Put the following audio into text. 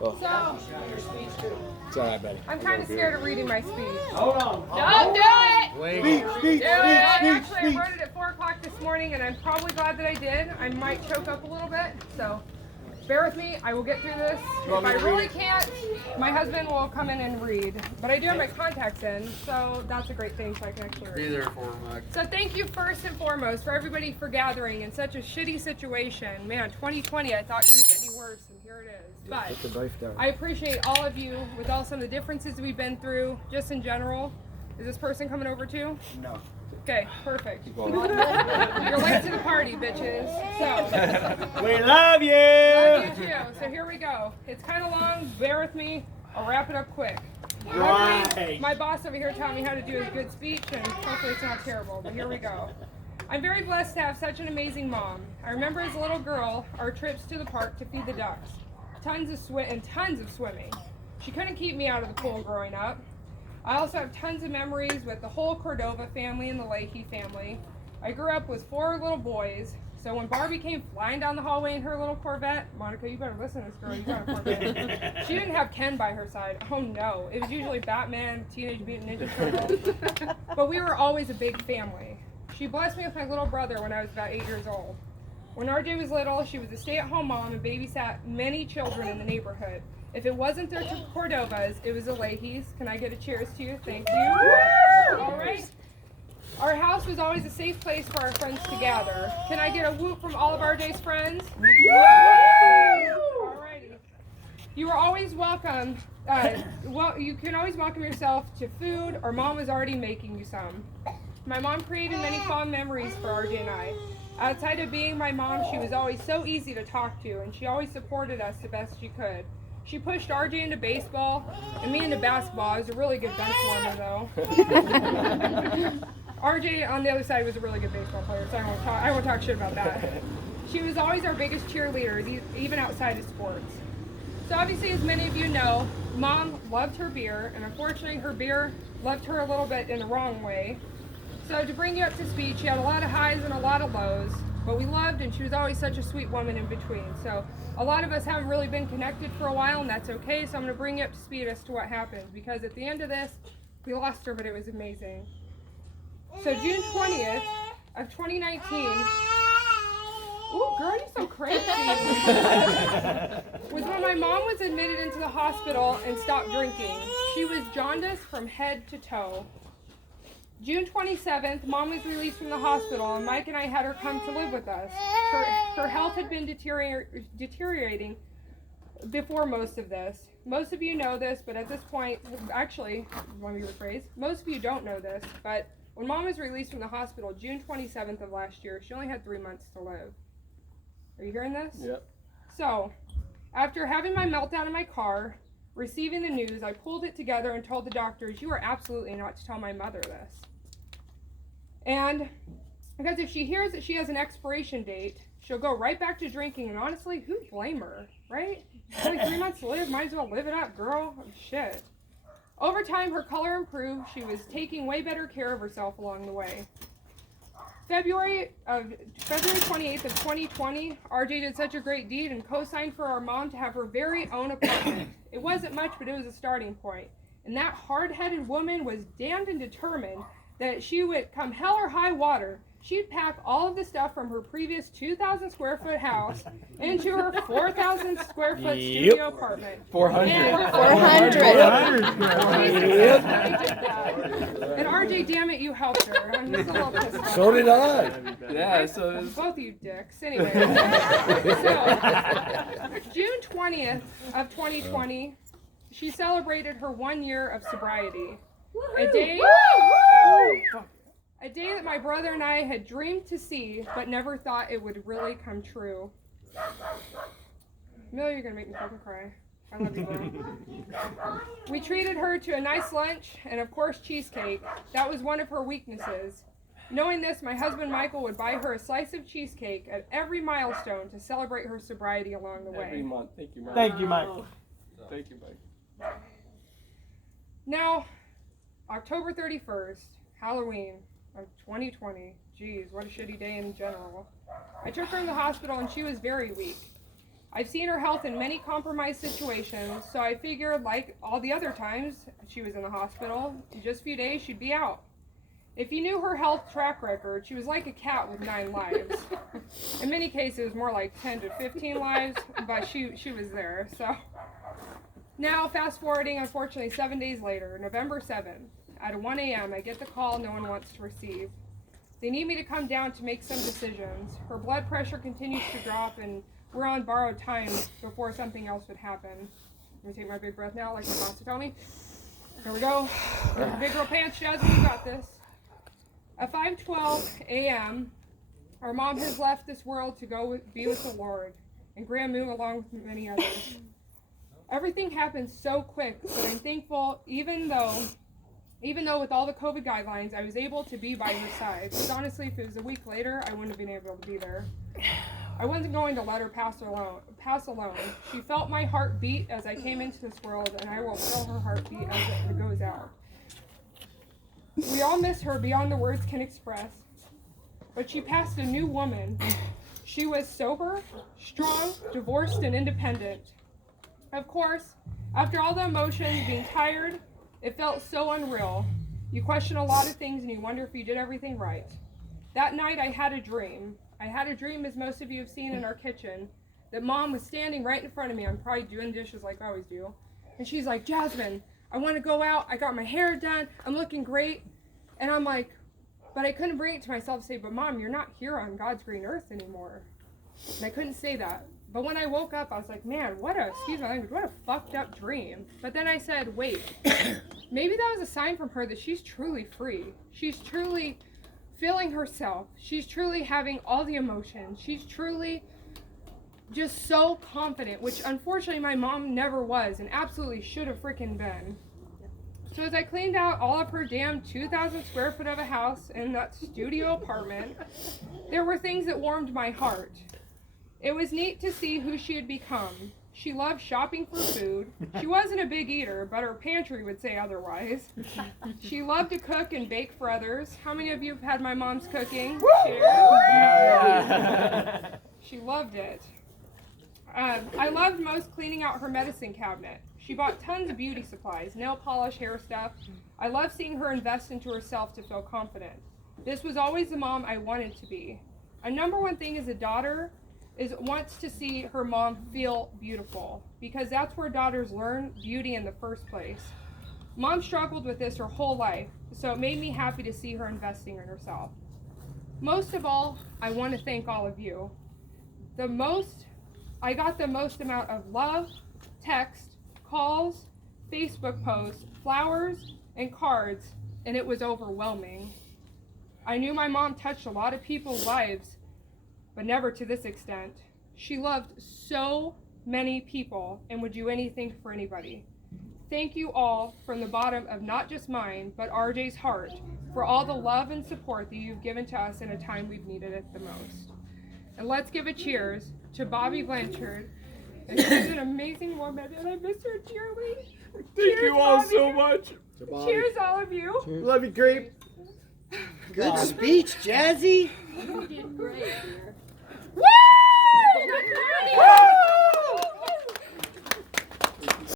Well, So, it's all right, buddy. I'm kind of scared of reading my speech. Hold on. Don't do it! Wait. Speech. Actually, I wrote it at 4 o'clock this morning, and I'm probably glad that I did. I might choke up a little bit, so bear with me. I will get through this. If I really can't, my husband will come in and read. But I do have my contacts in, so that's a great thing, so I can actually read. Be there for him, Mike. So thank you first and foremost for everybody for gathering in such a shitty situation. Man, 2020 I thought couldn't get any worse, and here it is. But I appreciate all of you with all some of the differences we've been through, just in general. Is this person coming over too? No. Okay, perfect. You're late to the party, bitches. So, We love you. love you too. So here we go. It's kind of long. Bear with me. I'll wrap it up quick. Right. My boss over here taught me how to do a good speech, and hopefully it's not terrible, but here we go. I'm very blessed to have such an amazing mom. I remember as a little girl, our trips to the park to feed the ducks. Tons of swimming. She couldn't keep me out of the pool growing up. I also have tons of memories with the whole Cordova family and the Leahy family. I grew up with 4 little boys, so when Barbie came flying down the hallway in her little Corvette, Monica, you better listen to this girl, you got a Corvette. She didn't have Ken by her side. Oh no, it was usually Batman, Teenage Mutant Ninja Turtles. But we were always a big family. She blessed me with my little brother when I was about 8 years old. When RJ was little, she was a stay-at-home mom and babysat many children in the neighborhood. If it wasn't the Cordovas, it was the Leahys. Can I get a cheers to you? Thank you. All right. Our house was always a safe place for our friends to gather. Can I get a whoop from all of RJ's friends? All righty. You were always welcome. You can always welcome yourself to food, or Mom was already making you some. My mom created many fond memories for RJ and I. Outside of being my mom, she was always so easy to talk to, and she always supported us the best she could. She pushed RJ into baseball, and me into basketball. I was a really good bench warmer, though. RJ, on the other side, was a really good baseball player, so I won't talk shit about that. She was always our biggest cheerleader, even outside of sports. So obviously, as many of you know, Mom loved her beer, and unfortunately, her beer loved her a little bit in the wrong way. So to bring you up to speed, she had a lot of highs and a lot of lows, but we loved, and she was always such a sweet woman in between. So a lot of us haven't really been connected for a while, and that's okay. So I'm going to bring you up to speed as to what happened, because at the end of this, we lost her, but it was amazing. So June 20th of 2019, ooh, girl, you're so crazy, was when my mom was admitted into the hospital and stopped drinking. She was jaundiced from head to toe. June 27th, Mom was released from the hospital, and Mike and I had her come to live with us. Her health had been deteriorating before most of this. Most of you know this, but at this point, actually, let me rephrase, most of you don't know this, but when Mom was released from the hospital, June 27th of last year, she only had 3 months to live. Are you hearing this? Yep. So, after having my meltdown in my car, receiving the news, I pulled it together and told the doctors, you are absolutely not to tell my mother this. And because if she hears that she has an expiration date, she'll go right back to drinking, and honestly, who'd blame her, right? Only 3 months to live, might as well live it up, girl. Oh, shit. Over time, her color improved. She was taking way better care of herself along the way. February 28th of 2020, RJ did such a great deed and co-signed for our mom to have her very own apartment. It wasn't much, but it was a starting point. And that hard-headed woman was damned and determined that she would, come hell or high water, she'd pack all of the stuff from her previous 2,000 square foot house into her 4,000 square foot studio apartment. 400. 400. Yep. And RJ, damn it, you helped her. I'm just a little pissed off. So did I. Yeah, so Both of you dicks. Anyway. So, June 20th of 2020, she celebrated her 1 year of sobriety. A day that my brother and I had dreamed to see, but never thought it would really come true. Amelia, you're gonna make me fucking cry. I love you, bro. We treated her to a nice lunch and, of course, cheesecake. That was one of her weaknesses. Knowing this, my husband Michael would buy her a slice of cheesecake at every milestone to celebrate her sobriety along the way. Every month. Thank you, Mike. Thank you, Michael. Thank you, Mike. Now, October 31st, Halloween of 2020. Jeez, what a shitty day in general. I took her in the hospital and she was very weak. I've seen her health in many compromised situations, so I figured, like all the other times she was in the hospital, in just a few days she'd be out. If you knew her health track record, she was like a cat with 9 lives. In many cases, more like 10 to 15 lives, but she was there. So now, fast forwarding, unfortunately, 7 days later, November 7th, at 1 a.m., I get the call no one wants to receive. They need me to come down to make some decisions. Her blood pressure continues to drop, and we're on borrowed time before something else would happen. Let me take my big breath now, like my master told me. Here we go. Big girl pants, Jasmine, you got this. At 5:12 a.m., our mom has left this world to go be with the Lord, and Grandma along with many others. Everything happened so quick, but I'm thankful, even though with all the COVID guidelines, I was able to be by her side. Because honestly, if it was a week later, I wouldn't have been able to be there. I wasn't going to let her pass alone. She felt my heart beat as I came into this world, and I will feel her heartbeat as it goes out. We all miss her beyond the words can express, but she passed a new woman. She was sober, strong, divorced, and independent. Of course, after all the emotions, being tired, it felt so unreal. You question a lot of things and you wonder if you did everything right. That night I had a dream. I had a dream, as most of you have seen in our kitchen, that Mom was standing right in front of me. I'm probably doing dishes like I always do. And she's like, Jasmine, I want to go out. I got my hair done. I'm looking great. And I'm like, but I couldn't bring it to myself to say, but Mom, you're not here on God's green earth anymore. And I couldn't say that. But when I woke up, I was like, man, excuse my language, what a fucked up dream. But then I said, wait, maybe that was a sign from her that she's truly free. She's truly feeling herself. She's truly having all the emotions. She's truly just so confident, which unfortunately my mom never was and absolutely should have freaking been. So as I cleaned out all of her damn 2,000 square foot of a house in that studio apartment, there were things that warmed my heart. It was neat to see who she had become. She loved shopping for food. She wasn't a big eater, but her pantry would say otherwise. She loved to cook and bake for others. How many of you have had my mom's cooking? Cheers. She loved it. I loved most cleaning out her medicine cabinet. She bought tons of beauty supplies, nail polish, hair stuff. I love seeing her invest into herself to feel confident. This was always the mom I wanted to be. A number one thing as a daughter wants to see her mom feel beautiful, because that's where daughters learn beauty in the first place. Mom struggled with this her whole life, so it made me happy to see her investing in herself. Most of all, I want to thank all of you. I got the most amount of love, text, calls, Facebook posts, flowers, and cards, and it was overwhelming. I knew my mom touched a lot of people's lives, but never to this extent. She loved so many people and would do anything for anybody. Thank you all from the bottom of not just mine, but RJ's heart, for all the love and support that you've given to us in a time we've needed it the most. And let's give a cheers to Bobi Blanchard. And she's an amazing woman, and I miss her dearly. Thank you all so much. Cheers, all of you. Cheers. Love you, Creep. Good speech, Jazzy. You did great, dear. Woo!